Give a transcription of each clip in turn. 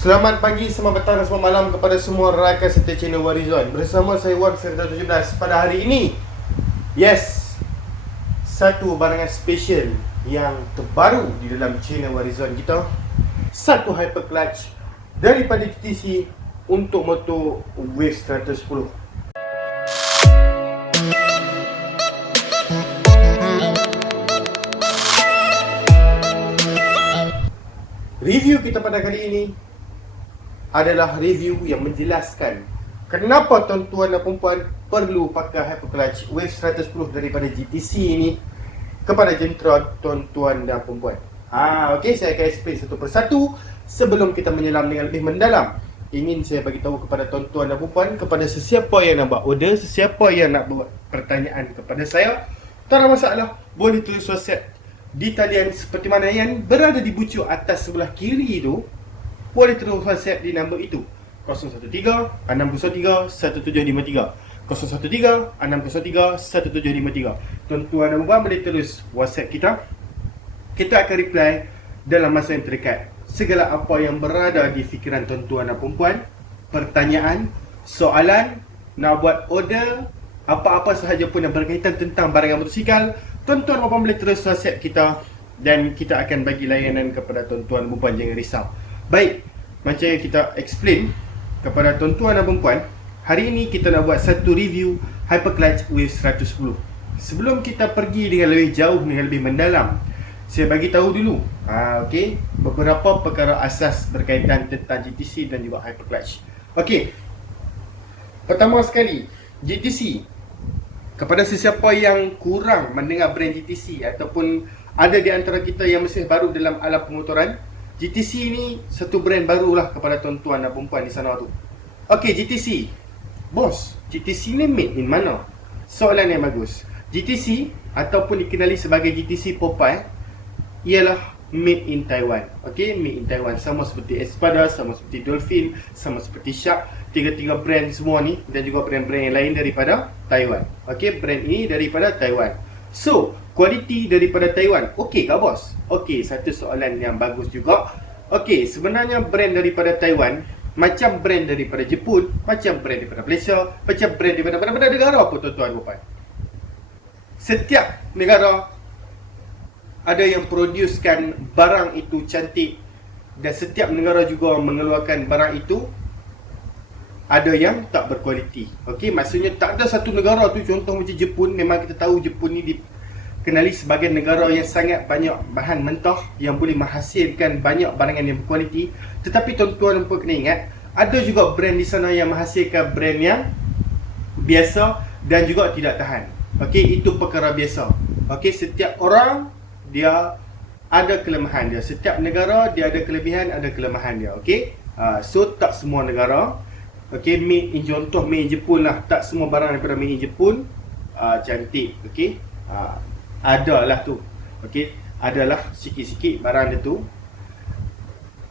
Selamat pagi, selamat petang dan selamat malam kepada semua rakan setia channel Warizon. Bersama saya Wan Serta 17 pada hari ini. Yes, satu barangan special yang terbaru di dalam channel Warizon kita. Satu hyper clutch daripada GTC untuk motor Wave 110. Review kita pada kali ini adalah review yang menjelaskan kenapa tuan-tuan dan puan perlu pakai hyper clutch Wave 110 daripada GTC ini kepada jentera tuan-tuan dan puan. Okey, saya akan explain satu persatu sebelum kita menyelam dengan lebih mendalam. Ingin saya bagi tahu kepada tuan-tuan dan puan, kepada sesiapa yang nak buat order, sesiapa yang nak buat pertanyaan kepada saya, tak ada masalah, boleh tulis WhatsApp di talian seperti mana yang berada di bucuk atas sebelah kiri tu. Boleh terus WhatsApp di nombor itu 013-613-1753 013-613-1753. Tuan-tuan dan puan boleh terus WhatsApp kita. Kita akan reply dalam masa yang terdekat. Segala apa yang berada di fikiran tuan-tuan dan puan, pertanyaan, soalan, nak buat order, apa-apa sahaja pun yang berkaitan tentang barangan motosikal, tuan-tuan dan puan boleh terus WhatsApp kita dan kita akan bagi layanan kepada tuan-tuan dan puan, jangan risau. Baik, macam yang kita explain kepada tuan-tuan dan puan, hari ini kita nak buat satu review hyper clutch Wave 110. Sebelum kita pergi dengan lebih jauh, dengan lebih mendalam, saya bagi tahu dulu okey, beberapa perkara asas berkaitan tentang GTC dan juga hyper clutch. Okey, pertama sekali, GTC. Kepada sesiapa yang kurang mendengar brand GTC ataupun ada di antara kita yang masih baru dalam alam pemotoran, GTC ni satu brand barulah kepada tuan-tuan dan puan di sana tu. Okey, GTC. Bos, GTC ni made in mana? Soalan yang bagus. GTC ataupun dikenali sebagai GTC Popeye ialah made in Taiwan. Okey, made in Taiwan. Sama seperti Espada, sama seperti Dolphin, sama seperti Shark. Tiga-tiga brand semua ni dan juga brand-brand yang lain daripada Taiwan. Okey, brand ini daripada Taiwan. So, kualiti daripada Taiwan, okey kah bos? Okey, satu soalan yang bagus juga. Okey, sebenarnya brand daripada Taiwan macam brand daripada Jepun, macam brand daripada Malaysia, macam brand daripada mana-mana negara pun tuan-tuan puan. Setiap negara ada yang producekan barang itu cantik dan setiap negara juga mengeluarkan barang itu ada yang tak berkualiti. Okey, maksudnya tak ada satu negara tu, contoh macam Jepun, memang kita tahu Jepun ni dikenali sebagai negara yang sangat banyak bahan mentah yang boleh menghasilkan banyak barangan yang berkualiti. Tetapi tuan-tuan dan puan kena ingat, ada juga brand di sana yang menghasilkan brand yang biasa dan juga tidak tahan. Okey, itu perkara biasa. Okey, setiap orang dia ada kelemahan dia. Setiap negara dia ada kelebihan, ada kelemahan dia. Okey, so tak semua negara. Okey, made in, contoh made in Jepun lah. Tak semua barang daripada made in Jepun cantik. Okey, adalah tu. Okey, adalah sikit-sikit barang dia tu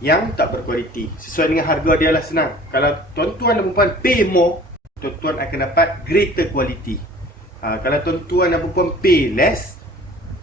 yang tak berkualiti. Sesuai dengan harga dia lah, senang. Kalau tuan-tuan dan puan pay more, tuan-tuan akan dapat greater quality. Kalau tuan-tuan dan puan pay less,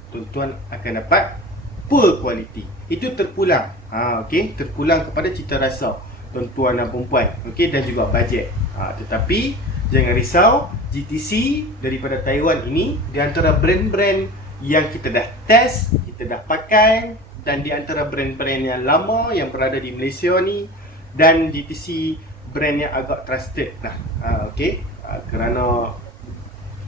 tuan-tuan akan dapat poor quality. Itu terpulang. Okey, terpulang kepada cita rasa tuan-tuan dan puan, okey, dan juga bajet. Tetapi jangan risau, GTC daripada Taiwan ini di antara brand-brand yang kita dah test, kita dah pakai, dan di antara brand-brand yang lama yang berada di Malaysia ni, dan GTC brand yang agak trusted lah. Okey, kerana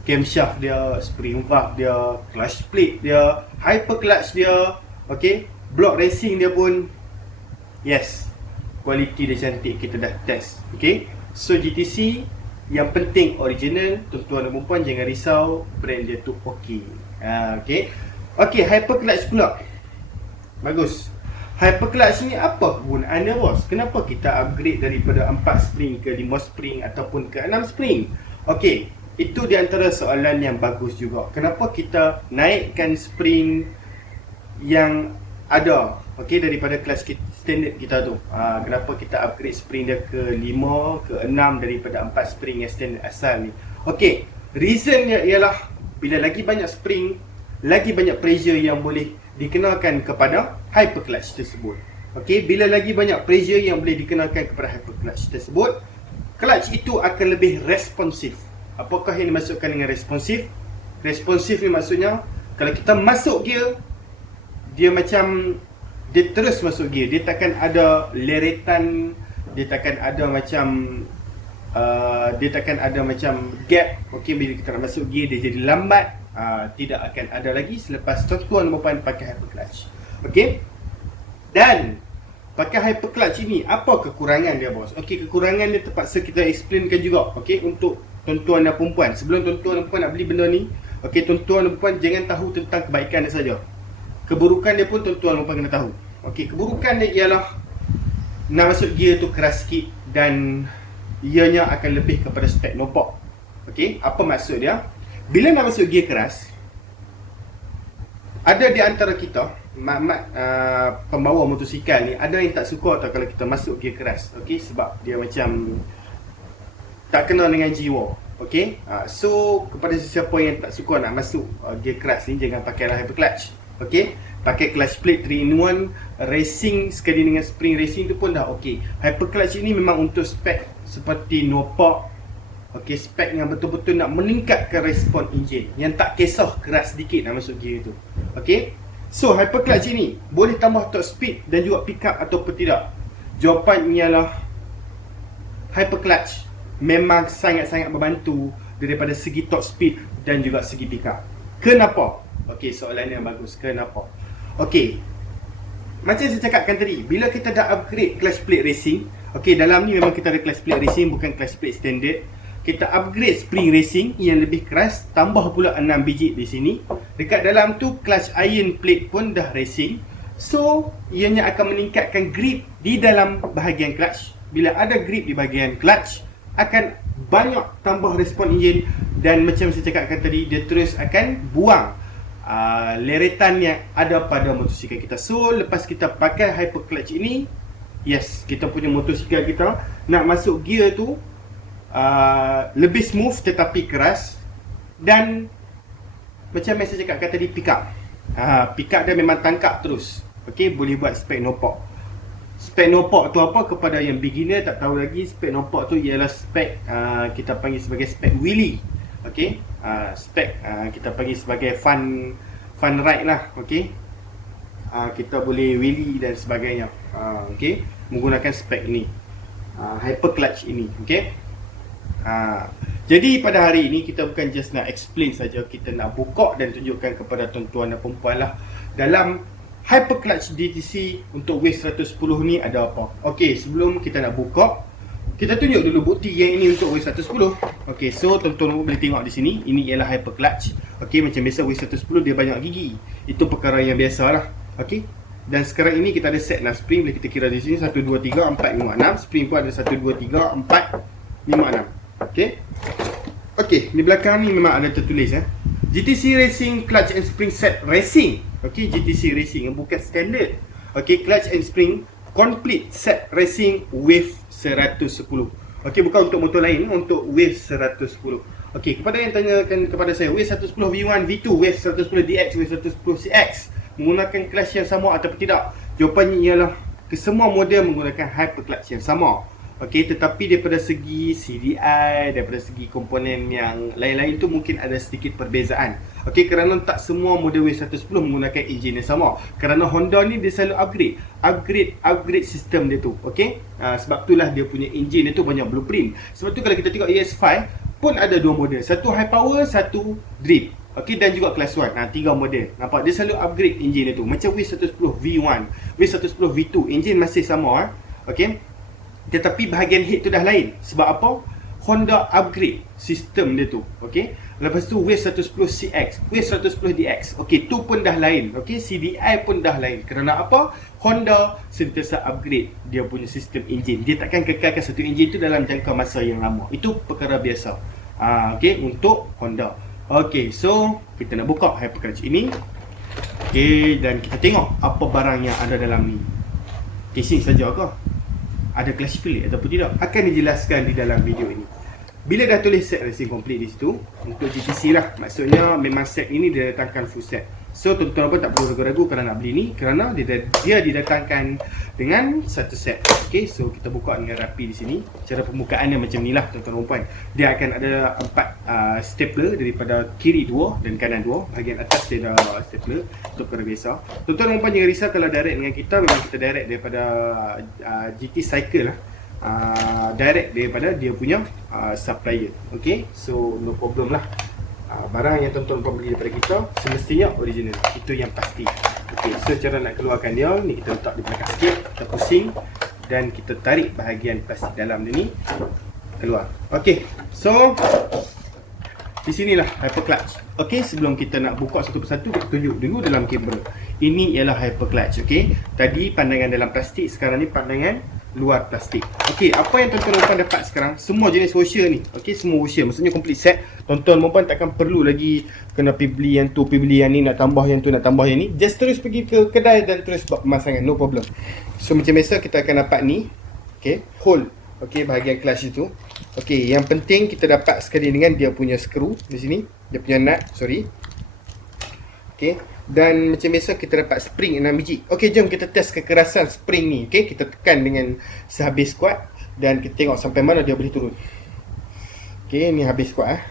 camshaft dia, spring valve dia, clutch plate dia, hyper clutch dia, okey, block racing dia pun, yes, kualiti dia cantik, kita dah test. Okay, so GTC yang penting original, tuan-tuan dan puan jangan risau, brand dia tu okey. Okay, hyper clutch pula bagus. Hyper clutch ni apa kegunaannya bos? Kenapa kita upgrade daripada 4 spring ke 5 spring ataupun ke 6 spring? Okay, itu di antara soalan yang bagus juga. Kenapa kita naikkan spring yang ada, okey, daripada kelas standard kita tu. Kenapa kita upgrade spring dia ke 5, ke 6 daripada 4 spring yang standard asal ni? Okey, reasonnya ialah bila lagi banyak spring, lagi banyak pressure yang boleh dikenakan kepada hyper clutch tersebut. Okey, bila lagi banyak pressure yang boleh dikenalkan kepada hyperclutch tersebut, clutch itu akan lebih responsif. Apakah yang dimaksudkan dengan responsif? Responsif ni maksudnya kalau kita masuk gear, dia macam dia terus masuk gear. Dia takkan ada leretan, dia takkan ada macam gap. Okey, bila kita nak masuk gear dia jadi lambat. Tidak akan ada lagi selepas tuan-tuan dan puan pakai hyperclutch. Okey. Dan pakai hyperclutch ini, apa kekurangan dia, bos? Okey, kekurangan dia terpaksa kita explainkan juga. Okey, untuk tuan-tuan dan perempuan. Sebelum tuan-tuan dan perempuan nak beli benda ni, okey, tuan-tuan dan perempuan jangan tahu tentang kebaikan dia saja. Keburukan dia pun tuan-tuan dan perempuan kena tahu. Okey, keburukan dia ialah nak masuk gear tu keras sikit dan ianya akan lebih kepada spek nopok. Okey, apa maksud dia? Bila nak masuk gear keras, ada di antara kita, mak-mak pembawa motosikal ni, ada yang tak suka tau kalau kita masuk gear keras. Okey, sebab dia macam tak kena dengan jiwa. Okey, so kepada sesiapa yang tak suka nak masuk gear keras ni, jangan pakailah hyperclutch. Okey, pakai clutch plate 3-in-1 racing sekali dengan spring racing tu pun dah okey. Hyperclutch ini memang untuk spek seperti nopak. Okey, spek yang betul-betul nak meningkatkan respon enjin, yang tak kisah keras sedikit nak masuk gear tu. Okey, so hyperclutch ini boleh tambah top speed dan juga pick up ataupun tidak? Jawapan ialah hyperclutch memang sangat-sangat membantu daripada segi top speed dan juga segi pick up. Kenapa? Okey, soalan yang bagus. Kenapa? Okey, macam saya cakapkan tadi, bila kita dah upgrade clutch plate racing, okey, dalam ni memang kita ada clutch plate racing, bukan clutch plate standard. Kita upgrade spring racing yang lebih keras, tambah pula 6 biji di sini. Dekat dalam tu clutch iron plate pun dah racing. So, ianya akan meningkatkan grip di dalam bahagian clutch. Bila ada grip di bahagian clutch, akan banyak tambah respon enjin. Dan macam saya cakapkan tadi, dia terus akan buang leretan yang ada pada motosikal kita. So, lepas kita pakai hyperclutch ini, yes, kita punya motosikal kita nak masuk gear tu lebih smooth tetapi keras. Dan macam yang saya cakapkan tadi, pick up. Pick up dia memang tangkap terus. Okey, boleh buat spek nopak. Spek nopak tu apa? Kepada yang beginner tak tahu lagi, spek nopak tu ialah spek kita panggil sebagai spek wheelie. Okey, spek kita panggil sebagai fun ride lah. Okey, kita boleh wheelie dan sebagainya. Okey, menggunakan spek ini, hyperclutch ini. Okey, jadi pada hari ini kita bukan just nak explain saja, kita nak buka dan tunjukkan kepada tuan-tuan dan perempuan lah dalam hyperclutch DTC untuk Wave 110 ni ada apa. Okey, sebelum kita nak buka, kita tunjuk dulu bukti yang ini untuk Wave 110. Okey, so tuan-tuan boleh tengok di sini, ini ialah hyperclutch. Okey, macam biasa Wave 110 dia banyak gigi. Itu perkara yang biasa lah. Okey, dan sekarang ini kita ada set lah spring, boleh kita kira di sini 1, 2, 3, 4, 5, 6. Spring pun ada 1, 2, 3, 4, 5, 6. Okey, okey, di belakang ni memang ada tertulis GTC Racing Clutch and Spring Set Racing. Okey, GTC Racing, bukan standard. Okey, Clutch and Spring Complete Set Racing Wave 110. Okey, bukan untuk motor lain, untuk Wave 110. Okey, kepada yang tanyakan kepada saya, Wave 110 V1, V2, Wave 110 DX, Wave 110 CX menggunakan clutch yang sama atau tidak? Jawapannya ialah kesemua model menggunakan hyperclutch yang sama. Okey, tetapi daripada segi CDI, daripada segi komponen yang lain-lain tu mungkin ada sedikit perbezaan. Okey, kerana tak semua model W110 menggunakan enjin yang sama. Kerana Honda ni dia selalu upgrade sistem dia tu. Okey, sebab itulah dia punya enjin dia tu banyak blueprint. Sebab tu kalau kita tengok ES5 pun ada dua model, satu high power, satu drip. Okey, dan juga class 1. 3 model. Nampak, dia selalu upgrade enjin dia tu. Macam W110 V1, W110 V2, enjin masih sama. Okey, tetapi bahagian head tu dah lain. Sebab apa? Honda upgrade sistem dia tu. Okey, lepas tu Wave 110 CX, Wave 110 DX. Okey, tu pun dah lain. Okey, CDI pun dah lain. Kerana apa? Honda sentiasa upgrade dia punya sistem enjin. Dia takkan kekalkan satu enjin tu dalam jangka masa yang lama. Itu perkara biasa. Okey, untuk Honda. Okey, so kita nak buka hyperclutch ini. Okey, dan kita tengok apa barang yang ada dalam ni. Casing saja ke? Ada clutch plate ataupun tidak, akan dijelaskan di dalam video ini. Bila dah tulis set racing complete di situ, untuk GTC lah, maksudnya memang set ini dia datangkan full set. So tuan-tuan pun tak perlu ragu-ragu kalau nak beli ni, kerana dia didatangkan dengan satu set. Okay, so kita buka dengan rapi di sini. Cara pembukaan dia macam ni lah tuan-tuan dan puan. Dia akan ada 4 stapler, daripada kiri 2 dan kanan 2. Bahagian atas dia ada stapler untuk perkara biasa. Tuan-tuan dan puan jangan risau kalau direct dengan kita, memang kita direct daripada GT Cycle lah. Direct daripada dia punya supplier. Okay, so no problem lah. Barang yang tuan-tuan puan beli daripada kita semestinya original, itu yang pasti. Okay, so cara nak keluarkan dia ni, kita letak di belakang sikit, kita pusing dan kita tarik bahagian plastik dalam dia ni keluar. Okay, so di sinilah hyper clutch. Okay, sebelum kita nak buka satu persatu, kita tunjuk dulu dalam kabel. Ini ialah hyper clutch. Okay, tadi pandangan dalam plastik, sekarang ni pandangan luar plastik. Okey, apa yang tuan-tuan dan puan dapat sekarang, semua jenis washer ni. Okey, semua washer, maksudnya complete set. Tuan-tuan dan puan takkan perlu lagi kena pergi beli yang tu, pergi beli yang ni, nak tambah yang tu, nak tambah yang ni. Just terus pergi ke kedai dan terus buat pemasangan, no problem. So macam biasa kita akan dapat ni. Okey, hole. Okey, bahagian clutch itu. Okey, yang penting kita dapat sekali dengan dia punya skru di sini, dia punya nut, sorry. Okey, dan macam biasa kita dapat spring 6 biji. Okey, jom kita test kekerasan spring ni. Okey, kita tekan dengan sehabis kuat dan kita tengok sampai mana dia boleh turun. Okey, ni habis kuat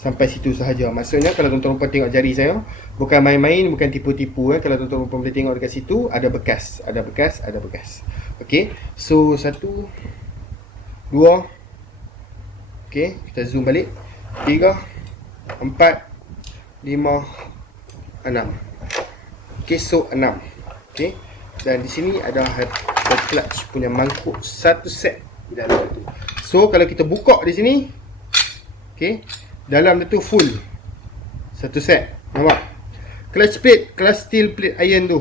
sampai situ sahaja. Maksudnya kalau tuan-tuan puan tengok jari saya, bukan main-main, bukan tipu-tipu Kalau tuan-tuan puan boleh tengok dekat situ, ada bekas, ada bekas, ada bekas. Okey, so 1 2. Okey, kita zoom balik. 3 4 5 6. Okay, so 6. Okay, dan di sini ada hyper clutch punya mangkuk satu set di dalam tu. So kalau kita buka di sini, okay, dalam tu full satu set. Nampak? Clutch plate, clutch steel plate iron tu.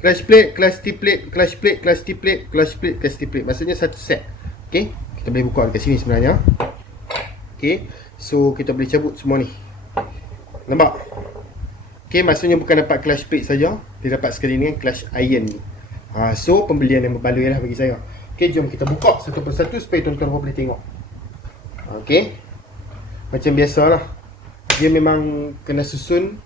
Clutch plate, clutch steel plate, clutch plate, clutch steel plate, clutch plate, clutch steel plate. Maksudnya satu set. Okay, kita boleh buka dekat sini sebenarnya. Okay, so kita boleh cabut semua ni. Nampak? Okay, maksudnya bukan dapat clutch plate saja, dia dapat sekali dengan clutch iron ni. So pembelian yang berbaloi lah bagi saya. Okay, jom kita buka satu persatu supaya tuan-tuan boleh tengok. Okay, macam biasalah, dia memang kena susun,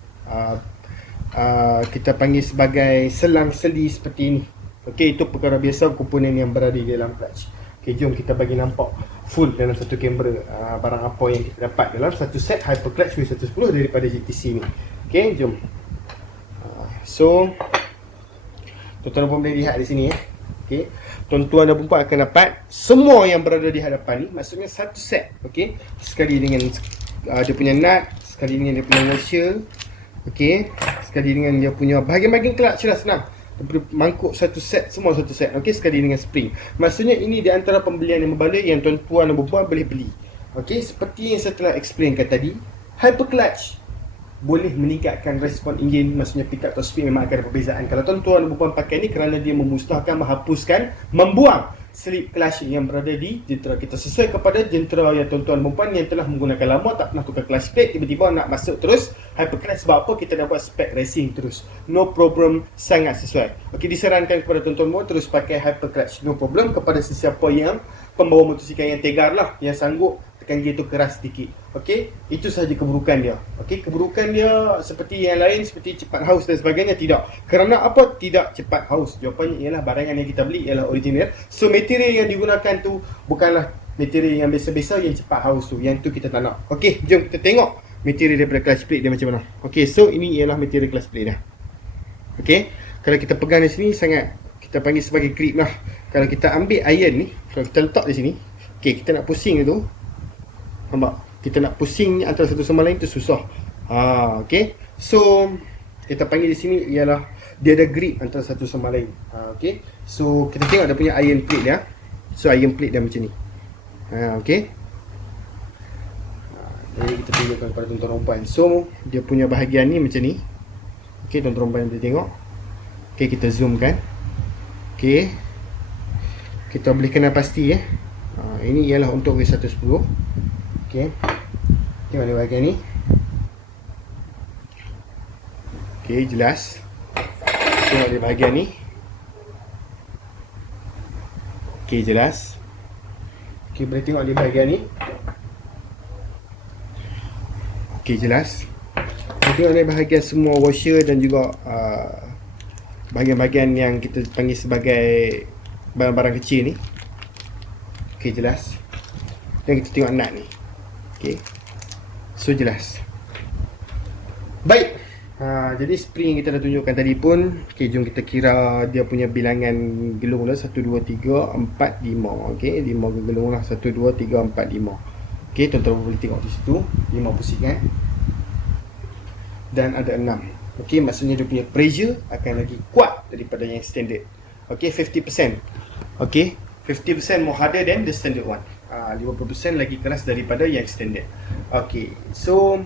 kita panggil sebagai selang-seli seperti ini. Okay, itu perkara biasa komponen yang berada di dalam clutch. Okay, jom kita bagi nampak full dalam satu kamera barang apa yang kita dapat dalam satu set hyper clutch W110 daripada GTC ni. Okay, jom. So tuan-tuan dan puan boleh lihat di sini Okay, tuan-tuan dan puan akan dapat semua yang berada di hadapan ni, maksudnya satu set. Okay, sekali dengan dia punya nut, sekali dengan dia punya washer. Okay, sekali dengan dia punya bahagian-bahagian clutch lah, senang. Mangkuk satu set, semua satu set. Okay, sekali dengan spring. Maksudnya ini di antara pembelian yang berbaloi yang tuan-tuan dan puan boleh beli. Okay, seperti yang saya telah explainkan tadi, hyper clutch boleh meningkatkan respon enjin, maksudnya pick up atau speed memang akan ada perbezaan. Kalau tuan-tuan dan puan pakai ni kerana dia memusnahkan, menghapuskan, membuang slip clutch yang berada di jentera kita, sesuai kepada jentera yang tuan-tuan dan puan yang telah menggunakan lama, tak pernah tukar clutch plate, tiba-tiba nak masuk terus hyper clutch. Sebab apa? Kita dah buat spec racing terus, no problem, sangat sesuai. Okey, disarankan kepada tuan-tuan dan puan terus pakai hyper clutch, no problem, kepada sesiapa yang pembawa motosikal yang tegar lah, yang sanggup tekan gear tu keras sedikit. Okey, itu sahaja keburukan dia. Okey, keburukan dia seperti yang lain, seperti cepat haus dan sebagainya, tidak. Kerana apa tidak cepat haus? Jawapannya ialah barangan yang kita beli ialah original. So material yang digunakan tu bukanlah material yang biasa-biasa yang cepat haus tu. Yang tu kita tak nak. Okey, jom kita tengok material daripada clutch plate dia macam mana. Okey, so ini ialah material clutch plate dia. Okey, kalau kita pegang di sini sangat, kita panggil sebagai grip lah. Kalau kita ambil iron ni, kalau kita letak di sini, okey, kita nak pusing tu, nampak? Kita nak pusing antara satu sama lain tu susah. Okey. So kita panggil di sini ialah dia ada grip antara satu sama lain. Okey. So kita tengok dia punya iron plate dia. So iron plate dia macam ni. Okey. Jadi kita tunjukkan kepada tuan-tuan dan puan. So dia punya bahagian ni macam ni. Okey, tuan-tuan dan puan boleh tengok. Okey, kita zoom kan. Okey. Kita boleh kenal pasti ini ialah untuk W110. Okey. Tengok di bahagian ni. Okey, jelas. Tengok di bahagian ni. Okey, jelas. Okey, boleh tengok di bahagian ni. Okey, jelas. tengok ni bahagian semua washer dan juga bahagian-bahagian yang kita panggil sebagai barang-barang kecil ni. Okey, jelas. Dan kita tengok nut ni. Okey. So jelas. Baik. Jadi spring yang kita dah tunjukkan tadi pun, okey, jom kita kira dia punya bilangan gelung lah. 1 2 3 4 5. Okey, 5 gelung lah. 1 2 3 4 5. Okey, tuan-tuan boleh tengok di situ 5 pusingan. Dan ada 6. Okey, maksudnya dia punya pressure akan lagi kuat daripada yang standard. Okey, 50%. Okey, 50% more harder than the standard one. 50% lagi keras daripada yang standard. Okey, so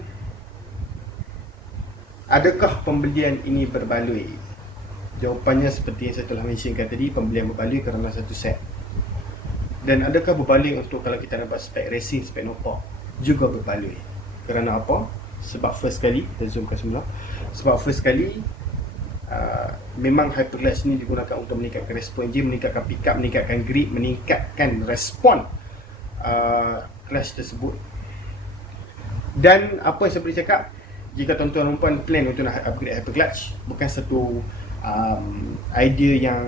adakah pembelian ini berbaloi? Jawapannya seperti yang saya telah mentionkan tadi, pembelian berbaloi kerana satu set. Dan adakah berbaloi untuk kalau kita dapat spek racing, spek nopak? Juga berbaloi. Kerana apa? Sebab first kali, kita zoomkan semula. Sebab first kali memang hyperclutch ni digunakan untuk meningkatkan respon engine, meningkatkan pickup, meningkatkan grip, meningkatkan respon clutch tersebut. Dan apa yang saya boleh cakap, jika tuan-tuan dan puan plan untuk nak upgrade hyperclutch, bukan satu idea yang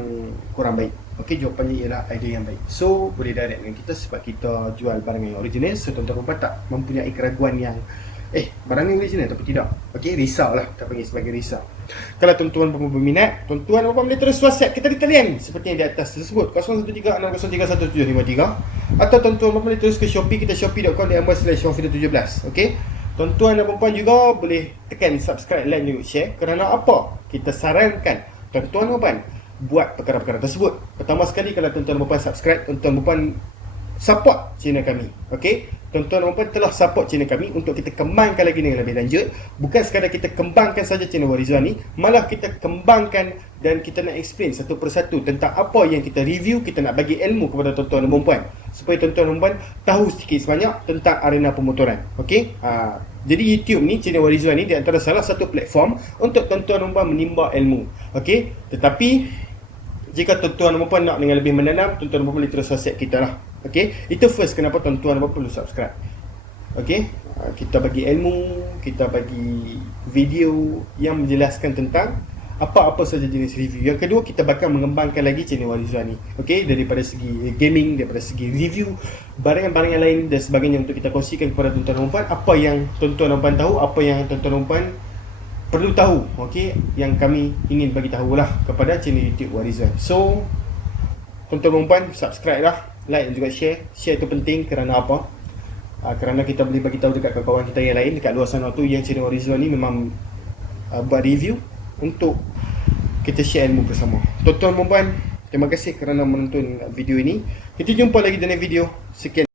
kurang baik. Okey, jawapannya ialah idea yang baik. So, boleh direct dengan kita sebab kita jual barang yang original. So, tuan-tuan dan puan tak mempunyai keraguan yang barang ni original atau tidak. Okey, risau lah, kita panggil sebagai risau. Kalau tuan-tuan dan puan berminat, tuan-tuan dan puan boleh terus WhatsApp kita di talian seperti yang di atas tersebut, 0136031733, atau tuan-tuan dan puan boleh terus ke Shopee, kita shopee.com.my/shopee17. Okey, tuan-tuan dan puan juga boleh tekan subscribe, like dan share. Kerana apa? Kita sarankan tuan-tuan dan puan buat perkara-perkara tersebut. Pertama sekali, kalau tuan-tuan dan puan subscribe, tuan-tuan dan puan support channel kami. Okey, tuan-tuan dan puan telah support channel kami untuk kita kembangkan lagi dengan lebih lanjut. Bukan sekadar kita kembangkan saja channel Warizwan ni, malah kita kembangkan dan kita nak explain satu persatu tentang apa yang kita review. Kita nak bagi ilmu kepada tuan-tuan dan puan supaya tuan-tuan dan puan tahu sedikit sebanyak tentang arena pemotoran. Okey, jadi YouTube ni, channel Warizwan ni, di antara salah satu platform untuk tuan-tuan dan puan menimba ilmu. Okey, tetapi jika tuan-tuan dan puan nak dengan lebih mendalam, tuan-tuan dan puan boleh terus WhatsApp kita lah. Okey, itu first kenapa tuan-tuan dan puan perlu subscribe. Okey, kita bagi ilmu, kita bagi video yang menjelaskan tentang apa-apa saja jenis review. Yang kedua, kita bakal mengembangkan lagi channel Warizwan ni. Okey, daripada segi gaming, daripada segi review, barang-barang yang lain dan sebagainya untuk kita kongsikan kepada tuan-tuan dan puan. Apa yang tuan-tuan dan puan tahu, apa yang tuan-tuan dan puan perlu tahu, okey, yang kami ingin bagi tahulah kepada channel YouTube Warizwan. So, tuan-tuan dan puan subscribe lah, like dan juga share. Share itu penting kerana apa? Kerana kita boleh bagi tahu dekat kawan-kawan kita yang lain dekat luar sana tu yang channel Warizwan ni memang buat review untuk kita share ilmu bersama. Tuan-tuan dan puan, terima kasih kerana menonton video ini. Kita jumpa lagi dalam video. Sekian.